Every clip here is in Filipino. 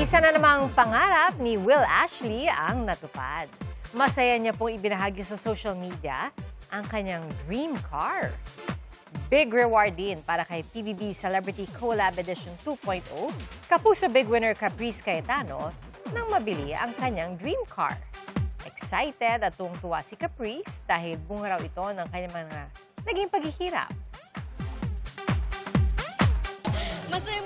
Isa na namang pangarap ni Will Ashley ang natupad. Masaya niya pong ibinahagi sa social media ang kanyang dream car. Big reward din para kay PBB Celebrity Collab Edition 2.0, kapuso big winner Caprice Cayetano nang mabili ang kanyang dream car. Excited at tuwang-tuwa si Caprice dahil bunga raw ito ng kanyang mga naging paghihirap.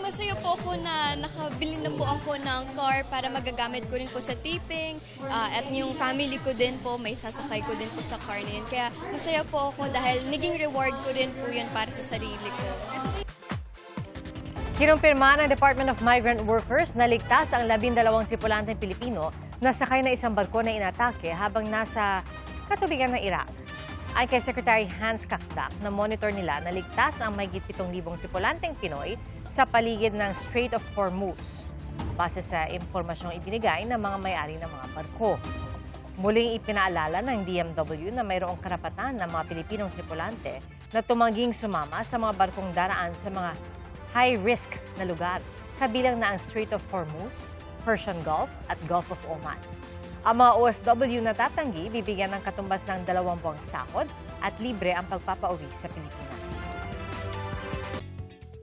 Masaya po ako na nakabili na po ako ng car para magagamit ko rin po sa taping. At yung family ko din po, may sasakay ko din po sa car na yun. Kaya masaya po ako dahil naging reward ko rin po yun para sa sarili ko. Kinumpirma ng Department of Migrant Workers na ligtas ang 12 tripulanteng Pilipino na sakay na isang barko na inatake habang nasa katubigan ng Iraq. Ay kay Secretary Hans Kakdak na monitor nila na ligtas ang mahigit 7,000 tripulanteng Pinoy sa paligid ng Strait of Hormuz, base sa impormasyong ibinigay ng mga may-ari ng mga barko. Muling ipinaalala ng DMW na mayroong karapatan ng mga Pilipinong tripulante na tumangging sumama sa mga barkong daraan sa mga high-risk na lugar, kabilang na ang Strait of Hormuz, Persian Gulf at Gulf of Oman. Ang mga OFW na tatanggi, bibigyan ng katumbas ng 2 buwang sahod at libre ang pagpapauwi sa Pilipinas.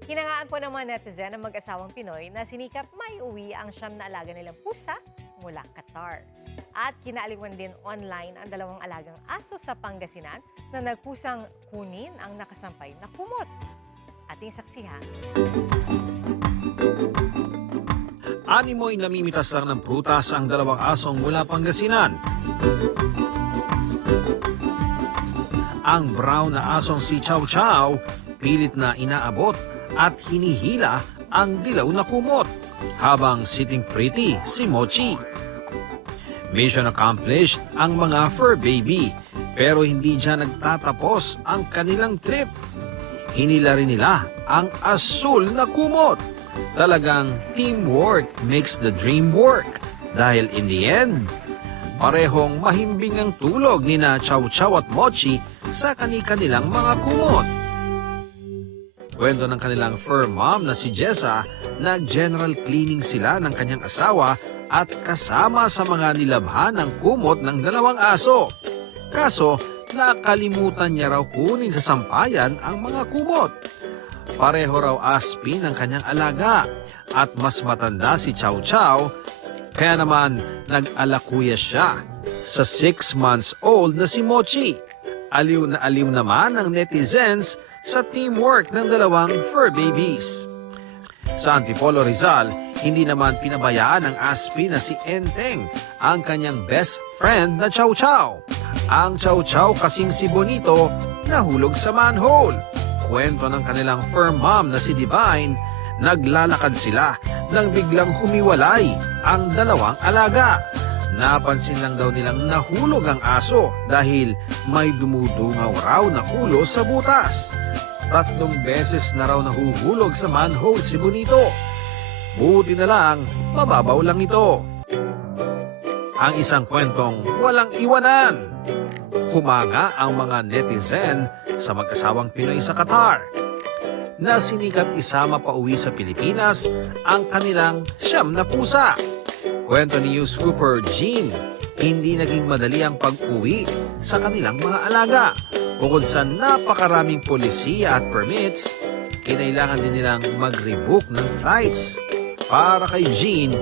Hinangaan po ng mga netizen ng mag-asawang Pinoy na sinikap may uwi ang 9 na alaga nilang pusa mula Qatar. At kinaalingan din online ang 2 alagang aso sa Pangasinan na nagkusang kunin ang nakasampay na kumot. Ating saksihan. Animoy namimitas lang ng prutas ang 2 asong mula Pangasinan. Ang brown na asong si Chow Chow, pilit na inaabot at hinihila ang dilaw na kumot, habang sitting pretty si Mochi. Mission accomplished ang mga fur baby, pero hindi dyan nagtatapos ang kanilang trip. Hinila rin nila ang asul na kumot. Talagang teamwork makes the dream work. Dahil in the end, parehong mahimbing ang tulog ni na Chow Chow at Mochi sa kanilang mga kumot. Kwento ng kanilang fur mom na si Jessa, nag-general cleaning sila ng kanyang asawa at kasama sa mga nilabhan ng kumot ng 2 aso. Kaso, nakalimutan niya raw kunin sa sampayan ang mga kumot. Pareho raw aspin ang kanyang alaga at mas matanda si Chow Chow, kaya naman nag-alakuya siya sa 6 months old na si Mochi. Aliw na aliw naman ang netizens sa teamwork ng 2 fur babies. Sa Antipolo, Rizal, hindi naman pinabayaan ng aspin na si Enteng ang kanyang best friend na Chow Chow. Ang Chow Chow kasing si Bonito nahulog sa manhole. Kwento ng kanilang fur mom na si Divine, naglalakad sila nang biglang humiwalay ang 2 alaga. Napansin lang daw nilang nahulog ang aso dahil may dumudungaw raw na ulo sa butas. 3 beses na raw nahuhulog sa manhole si Bonito. Buti na lang, mababaw lang ito. Ang isang kwentong walang iwanan. Humanga ang mga netizen sa mag-asawang Pinoy sa Qatar na sinikap isama pa uwi sa Pilipinas ang kanilang 9 na pusa. Kwento ni News Cooper Jean, hindi naging madali ang pag-uwi sa kanilang mga alaga. Bukod sa napakaraming polisiya at permits, kinailangan din nilang mag-rebook ng flights. Para kay Jean,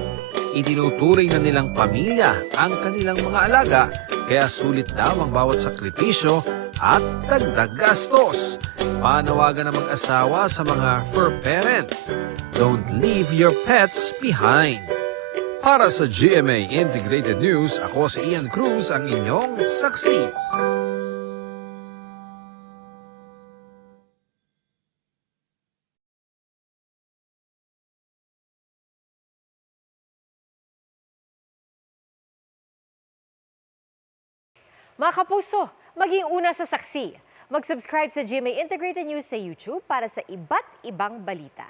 itinuturing na nilang pamilya ang kanilang mga alaga, kaya sulit daw ang bawat sakripisyo at dagdag gastos. Panawagan ng mag-asawa sa mga fur parent, don't leave your pets behind. Para sa GMA Integrated News, ako si Ian Cruz, ang inyong saksi. Mga kapuso, maging una sa saksi. Mag-subscribe sa GMA Integrated News sa YouTube para sa iba't ibang balita.